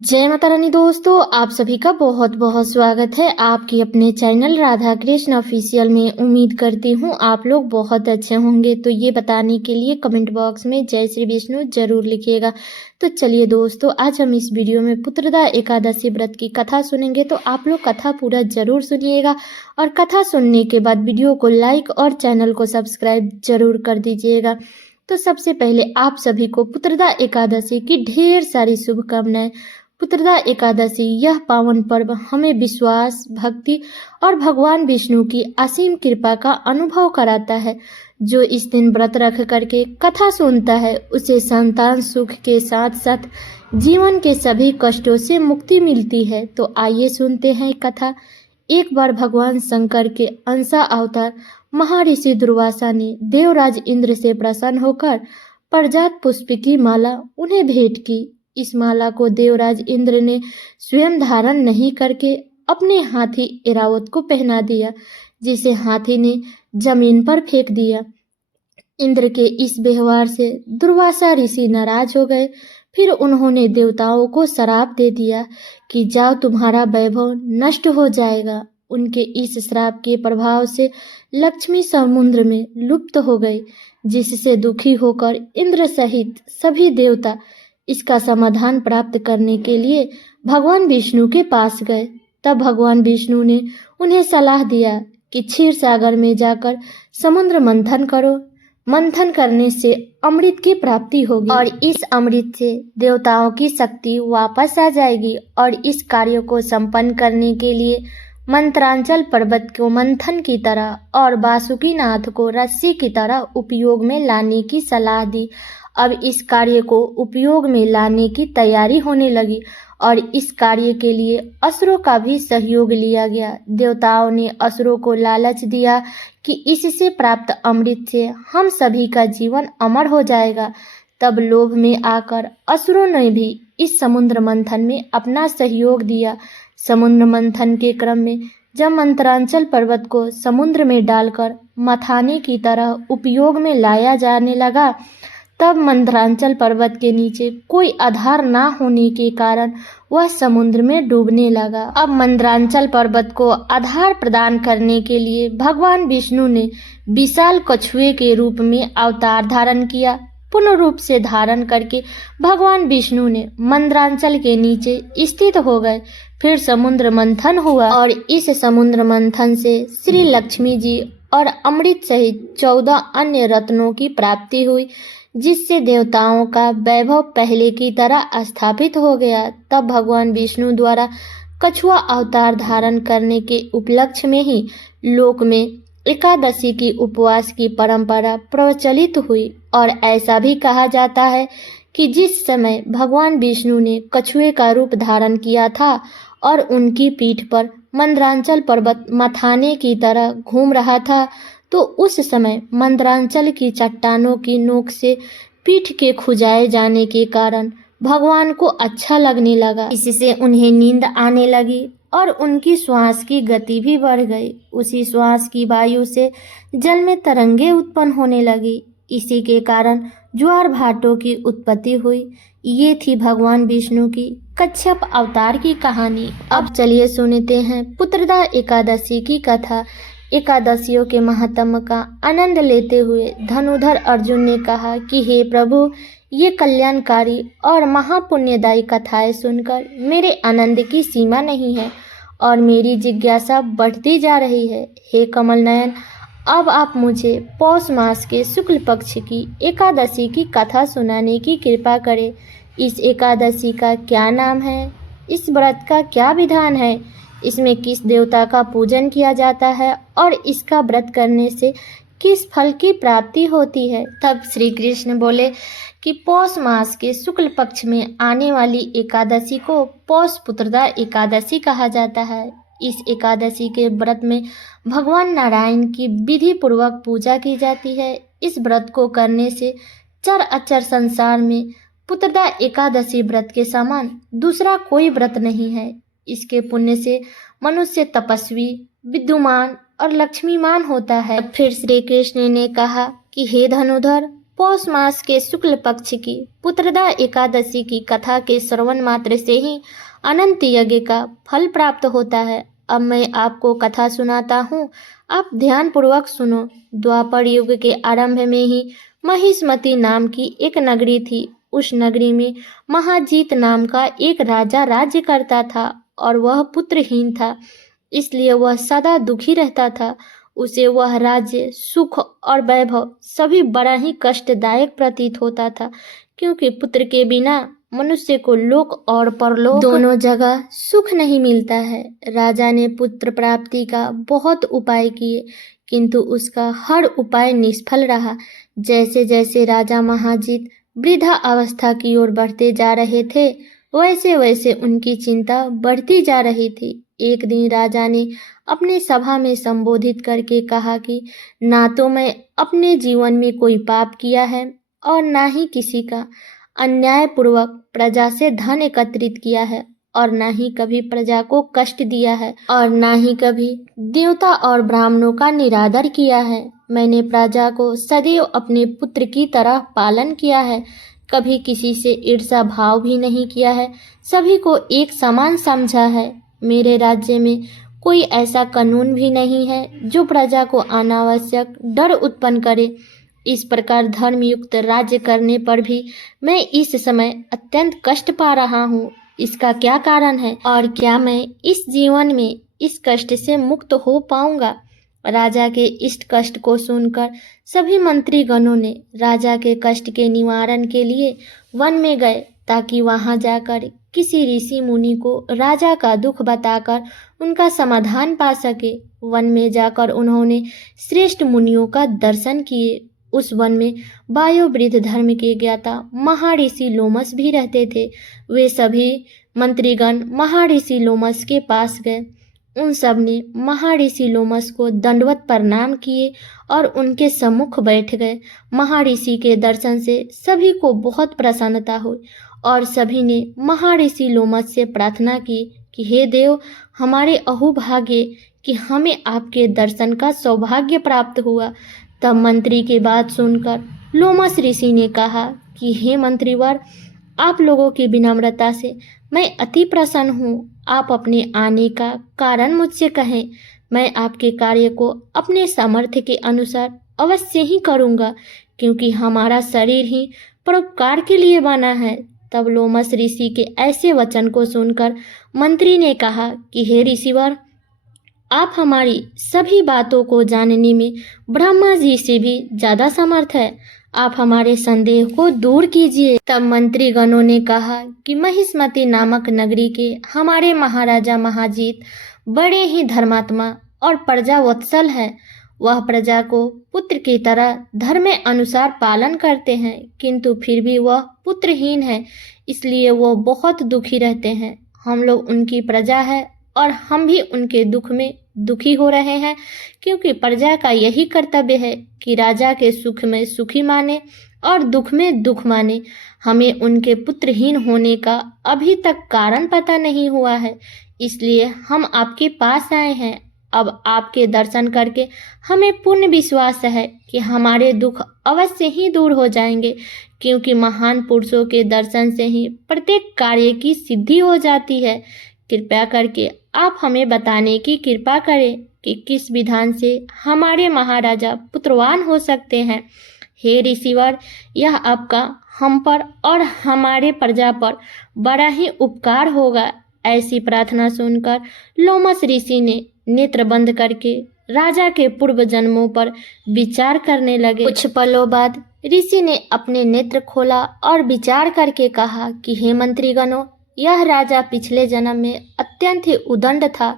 जय माता रानी दोस्तों, आप सभी का बहुत बहुत स्वागत है आपके अपने चैनल राधा कृष्ण ऑफिशियल में। उम्मीद करती हूँ आप लोग बहुत अच्छे होंगे। तो ये बताने के लिए कमेंट बॉक्स में जय श्री विष्णु जरूर लिखिएगा। तो चलिए दोस्तों, आज हम इस वीडियो में पुत्रदा एकादशी व्रत की कथा सुनेंगे। तो आप लोग कथा पूरा जरूर सुनिएगा और कथा सुनने के बाद वीडियो को लाइक और चैनल को सब्सक्राइब जरूर कर दीजिएगा। तो सबसे पहले आप सभी को पुत्रदा एकादशी की ढेर सारी शुभकामनाएं। पुत्रदा एकादशी यह पावन पर्व हमें विश्वास, भक्ति और भगवान विष्णु की असीम कृपा का अनुभव कराता है। जो इस दिन व्रत रख करके कथा सुनता है उसे संतान सुख के साथ साथ जीवन के सभी कष्टों से मुक्ति मिलती है। तो आइए सुनते हैं कथा। एक बार भगवान शंकर के अंशा अवतार महर्षि दुर्वासा ने देवराज इंद्र से प्रसन्न होकर पारिजात पुष्प की माला उन्हें भेंट की। इस माला को देवराज इंद्र ने स्वयं धारण नहीं करके अपने हाथी ऐरावत को पहना दिया, जिसे हाथी ने जमीन पर फेंक दिया। इंद्र के इस व्यवहार से दुर्वासा ऋषि नाराज हो गए। फिर उन्होंने देवताओं को श्राप दे दिया कि जाओ, तुम्हारा वैभव नष्ट हो जाएगा। उनके इस श्राप के प्रभाव से लक्ष्मी समुद्र में लुप्त हो गई, जिससे दुखी होकर इंद्र सहित सभी देवता इसका समाधान प्राप्त करने के लिए भगवान विष्णु के पास गए। तब भगवान विष्णु ने उन्हें सलाह दिया कि क्षीर सागर में जाकर समुद्र मंथन करो। मंथन करने से अमृत की प्राप्ति होगी और इस अमृत से देवताओं की शक्ति वापस आ जाएगी। और इस कार्य को संपन्न करने के लिए मंत्रांचल पर्वत को मंथन की तरह और वासुकीनाथ को रस्सी की तरह उपयोग में लाने की सलाह दी। अब इस कार्य को उपयोग में लाने की तैयारी होने लगी और इस कार्य के लिए असुरों का भी सहयोग लिया गया। देवताओं ने असुरों को लालच दिया कि इससे प्राप्त अमृत से हम सभी का जीवन अमर हो जाएगा। तब लोभ में आकर असुरों ने भी इस समुद्र मंथन में अपना सहयोग दिया। समुद्र मंथन के क्रम में जब मंत्रांचल पर्वत को समुद्र में डालकर मथाने की तरह उपयोग में लाया जाने लगा, तब मंत्रांचल पर्वत के नीचे कोई आधार ना होने के कारण वह समुद्र में डूबने लगा। अब मंत्रांचल पर्वत को आधार प्रदान करने के लिए भगवान विष्णु ने विशाल कछुए के रूप में अवतार धारण किया। पूर्ण रूप से धारण करके भगवान विष्णु ने मंत्रांचल के नीचे स्थित हो गए। फिर समुद्र मंथन हुआ और इस समुद्र मंथन से श्री लक्ष्मी जी और अमृत सहित 14 अन्य रत्नों की प्राप्ति हुई, जिससे देवताओं का वैभव पहले की तरह स्थापित हो गया। तब भगवान विष्णु द्वारा कछुआ अवतार धारण करने के उपलक्ष्य में ही लोक में एकादशी की उपवास की परंपरा प्रचलित हुई। और ऐसा भी कहा जाता है कि जिस समय भगवान विष्णु ने कछुए का रूप धारण किया था और उनकी पीठ पर मंदरांचल पर्वत मथाने की तरह घूम रहा था, तो उस समय मंदरांचल की चट्टानों की नोक से पीठ के खुजाए जाने के कारण भगवान को अच्छा लगने लगा। इससे उन्हें नींद आने लगी और उनकी श्वास की गति भी बढ़ गई। उसी श्वास की वायु से जल में तरंगे उत्पन्न होने लगी। इसी के कारण ज्वार भाटों की उत्पत्ति हुई। ये थी भगवान विष्णु की कच्छप अवतार की कहानी। अब चलिए सुनते हैं पुत्रदा एकादशी की कथा। एकादशियों के महत्व का आनंद लेते हुए धनुधर अर्जुन ने कहा कि हे प्रभु, ये कल्याणकारी और महापुण्यदायी कथाएं सुनकर मेरे आनंद की सीमा नहीं है और मेरी जिज्ञासा बढ़ती जा रही है। हे कमल नयन, अब आप मुझे पौष मास के शुक्ल पक्ष की एकादशी की कथा सुनाने की कृपा करें। इस एकादशी का क्या नाम है? इस व्रत का क्या विधान है? इसमें किस देवता का पूजन किया जाता है और इसका व्रत करने से किस फल की प्राप्ति होती है? तब श्री कृष्ण बोले कि पौष मास के शुक्ल पक्ष में आने वाली एकादशी को पौष पुत्रदा एकादशी कहा जाता है। इस एकादशी के व्रत में भगवान नारायण की विधि पूर्वक पूजा की जाती है। इस व्रत को करने से चर अचर संसार में पुत्रदा एकादशी व्रत के समान दूसरा कोई व्रत नहीं है। इसके पुण्य से मनुष्य तपस्वी, विद्वान और लक्ष्मीमान होता है। फिर श्री कृष्ण ने कहा कि हे धनुधर, पौष मास के शुक्ल पक्ष की पुत्रदा एकादशी की कथा के श्रवण मात्र से ही अनंत यज्ञ का फल प्राप्त होता है। अब मैं आपको कथा सुनाता हूँ, आप ध्यान पूर्वक सुनो। द्वापर युग के आरंभ में ही महिष्मती नाम की एक नगरी थी। उस नगरी में महाजीत नाम का एक राजा राज्य करता था और वह पुत्रहीन था, इसलिए वह सदा दुखी रहता था। उसे वह राज्य, सुख और वैभव सभी बड़ा ही कष्टदायक प्रतीत होता था, क्योंकि पुत्र के बिना मनुष्य को लोक और परलोक दोनों जगह सुख नहीं मिलता है। राजा ने पुत्र प्राप्ति का बहुत उपाय किए, किंतु उसका हर उपाय निष्फल रहा। जैसे जैसे राजा महाजीत वृद्धा अवस्था की ओर बढ़ते जा रहे थे, वैसे वैसे उनकी चिंता बढ़ती जा रही थी। एक दिन राजा ने अपने सभा में संबोधित करके कहा कि ना तो मैं अपने जीवन में कोई पाप किया है और ना ही किसी का अन्यायपूर्वक प्रजा से धन एकत्रित किया है, और ना ही कभी प्रजा को कष्ट दिया है, और ना ही कभी देवता और ब्राह्मणों का निरादर किया है। मैंने प्रजा को सदैव अपने पुत्र की तरह पालन किया है, कभी किसी से ईर्ष्या भाव भी नहीं किया है, सभी को एक समान समझा है। मेरे राज्य में कोई ऐसा कानून भी नहीं है जो प्रजा को अनावश्यक डर उत्पन्न करे। इस प्रकार धर्मयुक्त राज्य करने पर भी मैं इस समय अत्यंत कष्ट पा रहा हूँ। इसका क्या कारण है और क्या मैं इस जीवन में इस कष्ट से मुक्त हो पाऊंगा? राजा के इष्ट कष्ट को सुनकर सभी मंत्रीगणों ने राजा के कष्ट के निवारण के लिए वन में गए, ताकि वहां जाकर किसी ऋषि मुनि को राजा का दुख बताकर उनका समाधान पा सके। वन में जाकर उन्होंने श्रेष्ठ मुनियों का दर्शन किए। उस वन में वायुवृद्ध धर्म के ज्ञाता महर्षि लोमस भी रहते थे। वे सभी मंत्रीगण महर्षि लोमस के पास गए। उन सब ने महर्षि लोमस को दंडवत प्रणाम किए और उनके सम्मुख बैठ गए। महर्षि के दर्शन से सभी को बहुत प्रसन्नता हुई और सभी ने महर्षि लोमस से प्रार्थना की कि हे देव, हमारे अहोभाग्य कि हमें आपके दर्शन का सौभाग्य प्राप्त हुआ। तब मंत्री की बात सुनकर लोमस ऋषि ने कहा कि हे मंत्रीवर, आप लोगों की विनम्रता से मैं अति प्रसन्न हूँ। आप अपने आने का कारण मुझसे कहें, मैं आपके कार्य को अपने सामर्थ्य के अनुसार अवश्य ही करूँगा, क्योंकि हमारा शरीर ही परोपकार के लिए बना है। तब लोमस ऋषि के ऐसे वचन को सुनकर मंत्री ने कहा कि हे ऋषिवर, आप हमारी सभी बातों को जानने में ब्रह्मा जी से भी ज्यादा समर्थ है। आप हमारे संदेह को दूर कीजिए। तब मंत्रीगणों ने कहा कि महिष्मती नामक नगरी के हमारे महाराजा महाजीत बड़े ही धर्मात्मा और प्रजा वत्सल है। वह प्रजा को पुत्र की तरह धर्म अनुसार पालन करते हैं, किंतु फिर भी वह पुत्रहीन है, इसलिए वो बहुत दुखी रहते हैं। हम लोग उनकी प्रजा है और हम भी उनके दुख में दुखी हो रहे हैं, क्योंकि प्रजा का यही कर्तव्य है कि राजा के सुख में सुखी माने और दुख में दुख माने। हमें उनके पुत्रहीन होने का अभी तक कारण पता नहीं हुआ है, इसलिए हम आपके पास आए हैं। अब आपके दर्शन करके हमें पूर्ण विश्वास है कि हमारे दुख अवश्य ही दूर हो जाएंगे, क्योंकि महान पुरुषों के दर्शन से ही प्रत्येक कार्य की सिद्धि हो जाती है। कृपया करके आप हमें बताने की कृपा करें कि किस विधान से हमारे महाराजा पुत्रवान हो सकते हैं। हे ऋषिवर, यह आपका हम पर और हमारे प्रजा पर बड़ा ही उपकार होगा। ऐसी प्रार्थना सुनकर लोमस ऋषि ने नेत्र बंद करके राजा के पूर्व जन्मों पर विचार करने लगे। कुछ पलों बाद ऋषि ने अपने नेत्र खोला और विचार करके कहा कि हे मंत्रीगणों, यह राजा पिछले जन्म में अत्यंत ही उदंड था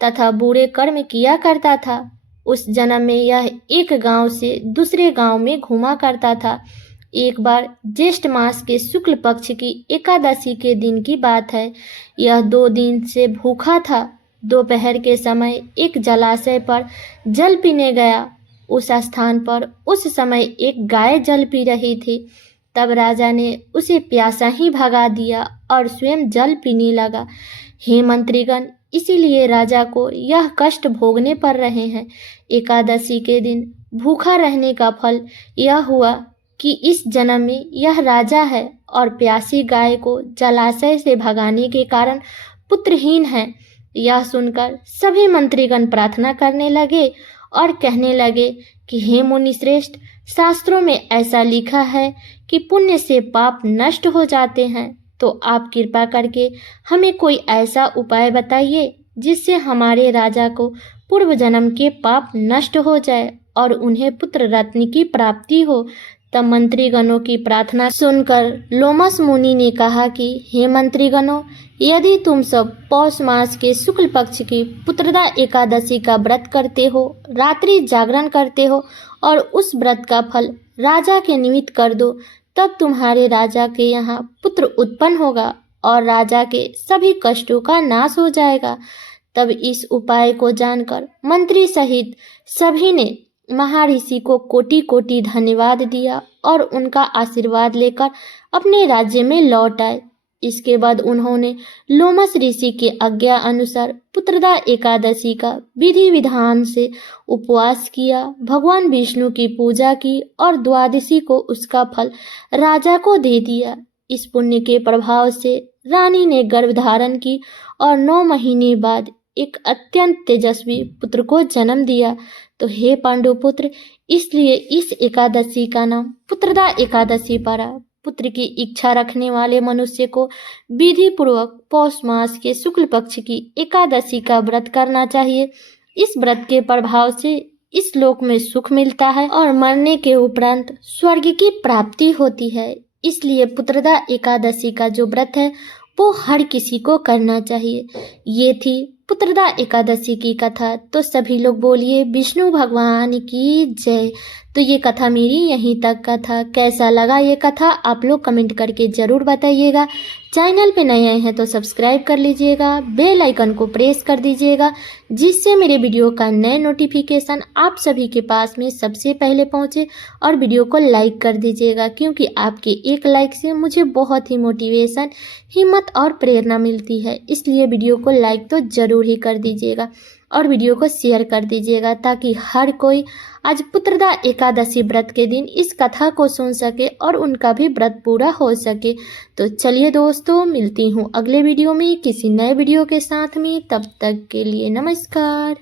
तथा बुरे कर्म किया करता था। उस जन्म में यह एक गांव से दूसरे गांव में घूमा करता था। एक बार ज्येष्ठ मास के शुक्ल पक्ष की एकादशी के दिन की बात है। यह 2 दिन से भूखा था। दोपहर के समय एक जलाशय पर जल पीने गया। उस स्थान पर उस समय एक गाय जल पी रही थी। तब राजा ने उसे प्यासा ही भगा दिया और स्वयं जल पीने लगा। हे मंत्रीगण, इसीलिए राजा को यह कष्ट भोगने पड़ रहे हैं। एकादशी के दिन भूखा रहने का फल यह हुआ कि इस जन्म में यह राजा है और प्यासी गाय को जलाशय से भगाने के कारण पुत्रहीन है। यह सुनकर सभी मंत्रीगण प्रार्थना करने लगे और कहने लगे कि हे मुनि श्रेष्ठ, शास्त्रों में ऐसा लिखा है कि पुण्य से पाप नष्ट हो जाते हैं, तो आप कृपा करके हमें कोई ऐसा उपाय बताइए जिससे हमारे राजा को पूर्व जन्म के पाप नष्ट हो जाए और उन्हें पुत्र रत्न की प्राप्ति हो। तब मंत्रीगणों की प्रार्थना सुनकर लोमस मुनि ने कहा कि हे मंत्रीगणों, यदि तुम सब पौष मास के शुक्ल पक्ष की पुत्रदा एकादशी का व्रत करते हो, रात्रि जागरण करते हो और उस व्रत का फल राजा के निमित्त कर दो, तब तुम्हारे राजा के यहाँ पुत्र उत्पन्न होगा और राजा के सभी कष्टों का नाश हो जाएगा। तब इस उपाय को जानकर मंत्री सहित सभी ने महर्षि को कोटि कोटि धन्यवाद दिया और उनका आशीर्वाद लेकर अपने राज्य में लौट आए। इसके बाद उन्होंने लोमस ऋषि के आज्ञा अनुसार पुत्रदा एकादशी का विधि विधान से उपवास किया, भगवान विष्णु की पूजा की और द्वादशी को उसका फल राजा को दे दिया। इस पुण्य के प्रभाव से रानी ने गर्भ धारण की और 9 महीने बाद एक अत्यंत तेजस्वी पुत्र को जन्म दिया। तो हे पांडुपुत्र, इसलिए इस एकादशी का नाम पुत्रदा एकादशी पड़ा। पुत्र की इच्छा रखने वाले मनुष्य को विधि पूर्वक पौष मास के शुक्ल पक्ष की एकादशी का व्रत करना चाहिए। इस व्रत के प्रभाव से इस लोक में सुख मिलता है और मरने के उपरांत स्वर्ग की प्राप्ति होती है। इसलिए पुत्रदा एकादशी का जो व्रत है वो हर किसी को करना चाहिए। ये थी पुत्रदा एकादशी की कथा। तो सभी लोग बोलिए विष्णु भगवान की जय। तो ये कथा मेरी यहीं तक का था। कैसा लगा ये कथा आप लोग कमेंट करके ज़रूर बताइएगा। चैनल पे नए आए हैं तो सब्सक्राइब कर लीजिएगा, बेल आइकन को प्रेस कर दीजिएगा, जिससे मेरे वीडियो का नए नोटिफिकेशन आप सभी के पास में सबसे पहले पहुंचे। और वीडियो को लाइक कर दीजिएगा, क्योंकि आपके एक लाइक से मुझे बहुत ही मोटिवेशन, हिम्मत और प्रेरणा मिलती है। इसलिए वीडियो को लाइक तो ज़रूर ही कर दीजिएगा और वीडियो को शेयर कर दीजिएगा, ताकि हर कोई आज पुत्रदा एकादशी व्रत के दिन इस कथा को सुन सके और उनका भी व्रत पूरा हो सके। तो चलिए दोस्तों, मिलती हूँ अगले वीडियो में किसी नए वीडियो के साथ में। तब तक के लिए नमस्कार।